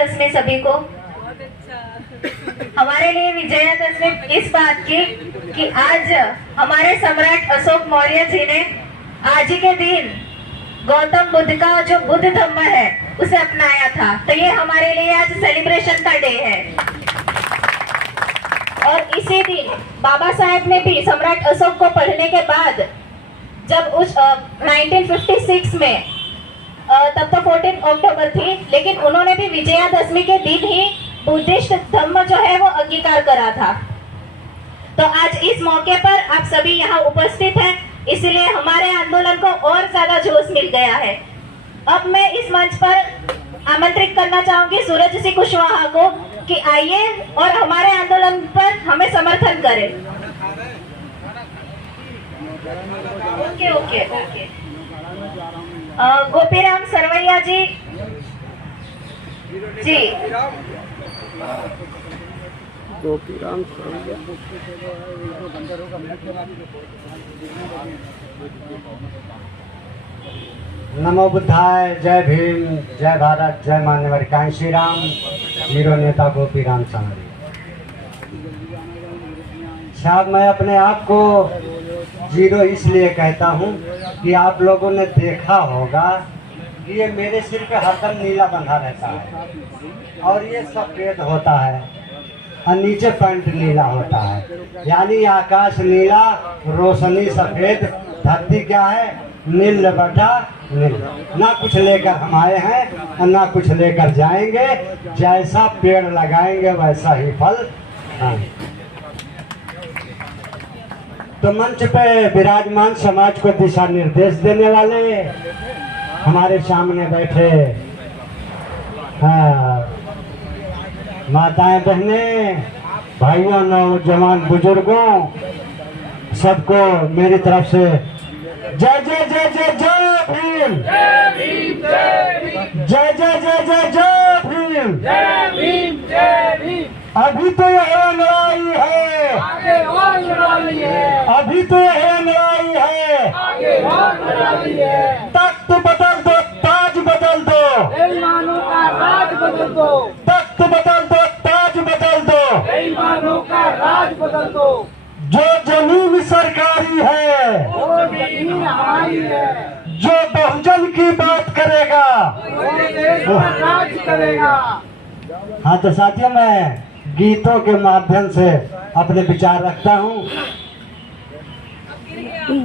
विजयादशमी सभी को। हमारे लिए विजयादशमी इस बात की कि आज हमारे सम्राट अशोक मौर्य जी ने आज ही के दिन गौतम बुद्ध का जो बुद्ध धम्म है उसे अपनाया था। तो ये हमारे लिए आज सेलिब्रेशन का डे है। और इसी दिन बाबा साहेब ने भी सम्राट अशोक को पढ़ने के बाद जब उस 1956 में तब तो 14 अक्टूबर थी, लेकिन उन्होंने भी विजयादशमी के दिन ही बुद्धिस्ट धर्म जो है वो अंगीकार करा था। तो आज इस मौके पर आप सभी यहाँ उपस्थित हैं, इसलिए हमारे आंदोलन को और ज्यादा जोश मिल गया है। अब मैं इस मंच पर आमंत्रित करना चाहूंगी सूरज सिंह कुशवाहा को कि आइए और हमारे आंदोलन पर हमें समर्थन करें। Okay okay okay. Gopiram Sarvaiya ji Gopiram Sarvaiya. नमो बुद्धाय, जय भीम, जय भारत, जय मान्यवर कांशी राम, हीरो नेता गोपीराम सरवैया। शायद मैं अपने आप को जीरो इसलिए कहता हूँ कि आप लोगों ने देखा होगा कि ये मेरे सिर पे हरदम नीला बंधा रहता है और ये सफेद होता है और नीचे पैंट नीला होता है, यानी आकाश नीला, रोशनी सफेद, धरती क्या है, नील बटा नील। ना कुछ लेकर हम आए हैं और ना कुछ लेकर जाएंगे। जैसा पेड़ लगाएंगे वैसा ही फल खाएंगे। तो मंच पे विराजमान समाज को दिशा निर्देश देने वाले हमारे सामने बैठे माताएं, बहनें, भाइयों, नौजवान, बुजुर्गों, सबको मेरी तरफ से जय जय जय जय जय भीम, जय जय जय जय जय भीम, जय भीम, जय भीम। अभी तो यह लड़ाई है, आगे और लड़ाई है, अभी तो यह लड़ाई है, आगे और लड़ाई है। तख्त बदल दो, ताज बदल दो, बेईमानों का राज बदल दो, तख्त बदल दो, ताज बदल दो। बेईमानों का राज बदल दो। जो जमीन सरकारी है, वो जमीन हमारी है, जो बहुजन की बात करेगा वो देश पर राज करेगा। हाँ, तो साथियों, मैं गीतों के माध्यम से अपने विचार रखता हूँ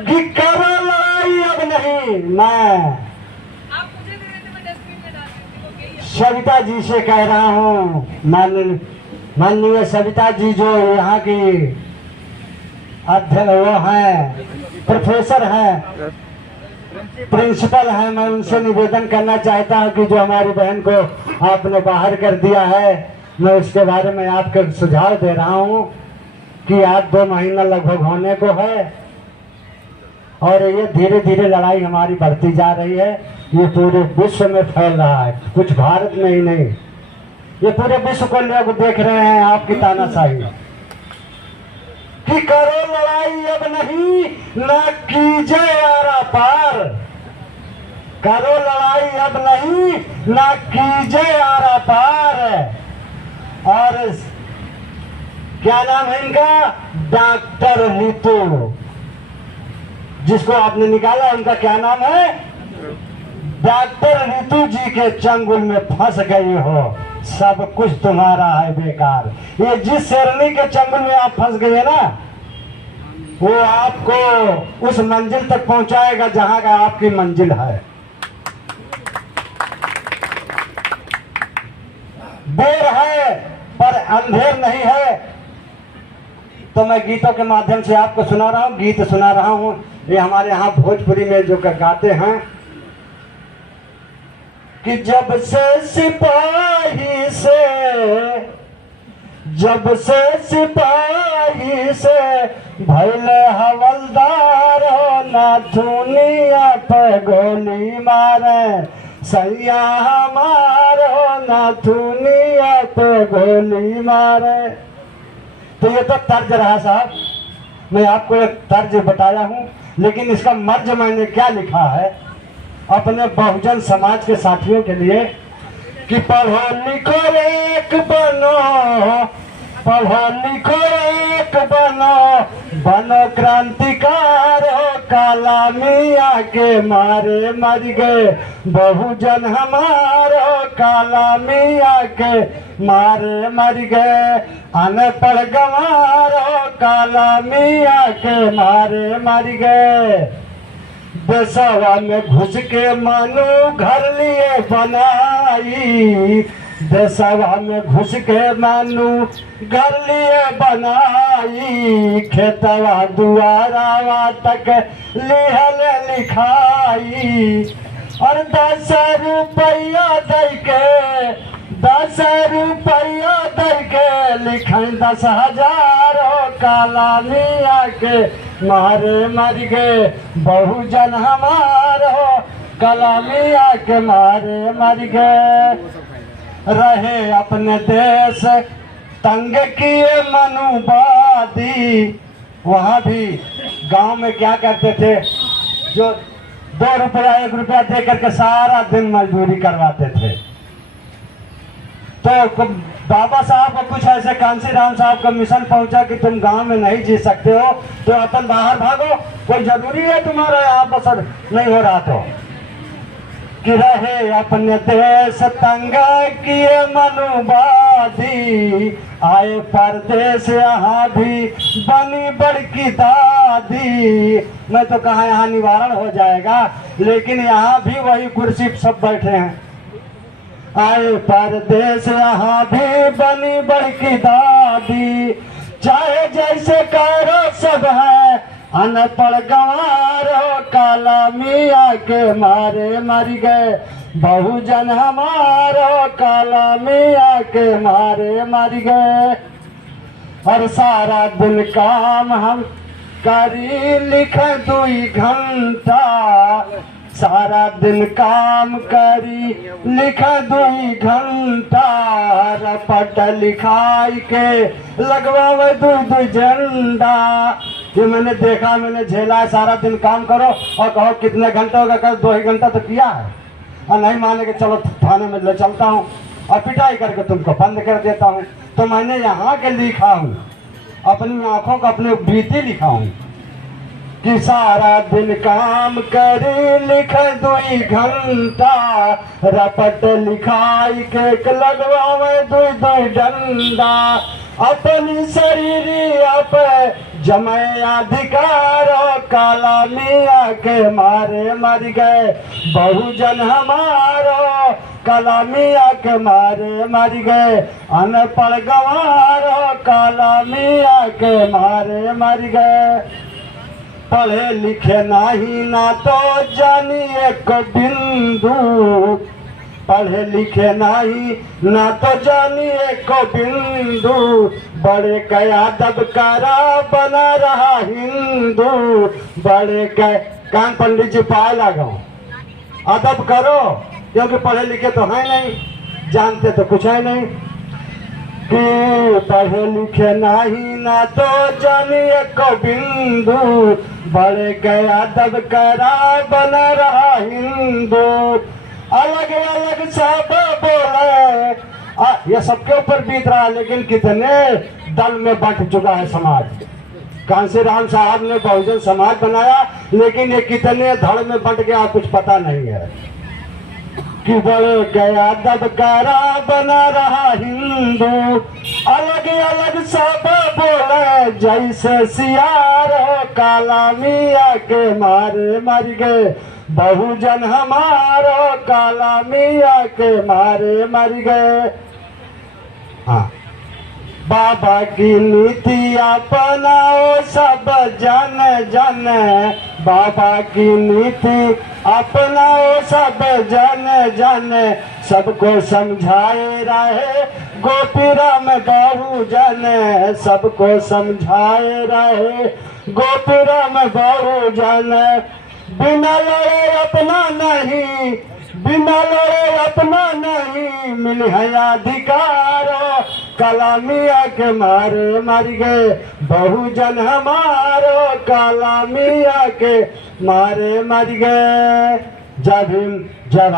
कि करो लड़ाई अब नहीं। मैं सविता जी से कह रहा हूँ, माननीय सविता जी जो यहाँ की अध्यक्ष वो हैं, प्रोफेसर हैं, प्रिंसिपल हैं, मैं उनसे निवेदन करना चाहता हूँ कि जो हमारी बहन को आपने बाहर कर दिया है, मैं उसके बारे में आपके सुझाव दे रहा हूँ कि आज 2 महीना लगभग होने को है और ये धीरे धीरे लड़ाई हमारी बढ़ती जा रही है। ये पूरे विश्व में फैल रहा है, कुछ भारत में ही नहीं, ये पूरे विश्व को लोग देख रहे हैं आपकी तानाशाही कि करो लड़ाई अब नहीं, न कीजिए आरा पार। करो लड़ाई अब नहीं, न कीजिए आरा पार। और क्या नाम है इनका, डॉक्टर नीतू, जिसको आपने निकाला, उनका क्या नाम है, डॉक्टर नीतू जी के चंगुल में फंस गई हो, सब कुछ तुम्हारा है बेकार। ये जिस शेरनी के चंगुल में आप फंस गए हैं ना, वो आपको उस मंजिल तक पहुंचाएगा जहां का आपकी मंजिल है। देर है पर अंधेर नहीं है। तो मैं गीतों के माध्यम से आपको सुना रहा हूँ, गीत सुना रहा हूँ। ये हमारे यहाँ भोजपुरी में जो गाते हैं कि जब से सिपाही से भैले हवलदार हो, ना दुनिया पे गोली मारे सैया हमारो, ना दुनिया पे गोली मारे। तो ये तो तर्ज रहा साहब, मैं आपको एक तर्ज बताया हूँ, लेकिन इसका मर्ज मैंने क्या लिखा है अपने बहुजन समाज के साथियों के लिए कि पढ़ो लिखो एक बनो, पढ़ो लिखो एक बनो, बनो क्रांतिकार हो। काला मियाँ के मारे मर गए बहुजन हमारो, काला मियाँ के मारे मर गए अनपढ़ गंवारो, काला मियाँ के मारे मर गए। देशवा में घुस के मानो घर लिए बनाई, देशवा में घुस के मानो घर लिए बनाई, खेतवा दुआरावा तक लिहल लिखाई। और 10 रुपया दे के, 10 रुपया दे के लिखें 10,000 हो। काला मियाँ के मारे मर गए बहुजन हमारो, काला मियाँ के मारे मर गए। रहे अपने देश तंग किए मनुवादी, वहाँ भी गांव में क्या करते थे, जो 2 रुपया 1 रुपया दे करके सारा दिन मजदूरी करवाते थे। तो बाबा साहब को कुछ ऐसे कांसीराम साहब का मिशन पहुंचा कि तुम गांव में नहीं जी सकते हो तो अपन बाहर भागो, कोई जरूरी है तुम्हारा यहाँ बसर नहीं हो रहा तो। कि रहे अपने देश तंग किए मनुवादी, आए परदेश यहाँ भी बनी बड़की दादी। मैं तो कहा यहाँ निवारण हो जाएगा, लेकिन यहाँ भी वही कुर्सी सब बैठे हैं। आए परदेश यहाँ भी बनी बड़की दादी, चाहे जैसे करो सब है अनपढ़ गंवारो। काला मियाँ के मारे मर गए बहुजन हमारो, काला मियाँ के मारे मर गए। और सारा दिन काम हम करी लिखे 2 घंटा, सारा दिन काम करी लिखा 2 घंटा, रपट लिखाई के लगवावे 2 झंडा। ये मैंने देखा, मैंने झेला है। सारा दिन काम करो और कहो कितने घंटे होगा, कल 2 ही घंटा तो किया है, और नहीं माने कि चलो थाने में ले चलता हूँ और पिटाई करके तुमको बंद कर देता हूँ। तो मैंने यहाँ के लिखा हूँ, अपनी आंखों को अपने बीती लिखा हूँ कि सारा दिन काम करे लिख 2 घंटा, रपट लिखाई के लगवावे 2 डंडा। अपनी शरीर आप जमे अधिकारो, काला मियाँ के मारे मर गए बहुजन हमारो, काला मियाँ के मारे मर गए अनपढ़ गंवारो, काला मियाँ के मारे मर गए। पढ़े लिखे नहीं ना तो जानिए को बिंदु, पढ़े लिखे नहीं ना तो जानिए को बिंदु, बड़े कया दब करा बना रहा हिंदू। बड़े कान पंडित जी पाए लगाओ, अदब करो, क्योंकि पढ़े लिखे तो है नहीं, जानते तो कुछ है नहीं। कि पढ़े लिखे नहीं ना तो जानिए को बिंदु, बड़े गया दब करा बना रहा हिंदू। अलग अलग सब बोले, ये सबके ऊपर बीत रहा, लेकिन कितने दल में बंट चुका है समाज। कांसीराम साहब ने बहुजन समाज बनाया, लेकिन ये कितने धड़ में बंट गया कुछ पता नहीं है। कि बड़े गया दब करा बना रहा हिंदू, अलग अलग सब बोले जैसे सियार हो, काला मियाँ के मारे मर गए बहुजन हमारो, काला मियाँ के मारे मर गए। हाँ, बाबा की नीति अपनाओ सब जन जन, बाबा की नीति अपनाओ सब जन जन, सबको समझाए रहे गोपीराम बहुजन, सबको समझाए रहे गोपीराम बहुजन। बिना लड़े अपना नहीं, बिना लड़े अपना नहीं, मिल है अधिकार, काला मियाँ के मारे मर गए बहुजन हमारो, काला मियाँ के मारे मर गए। जब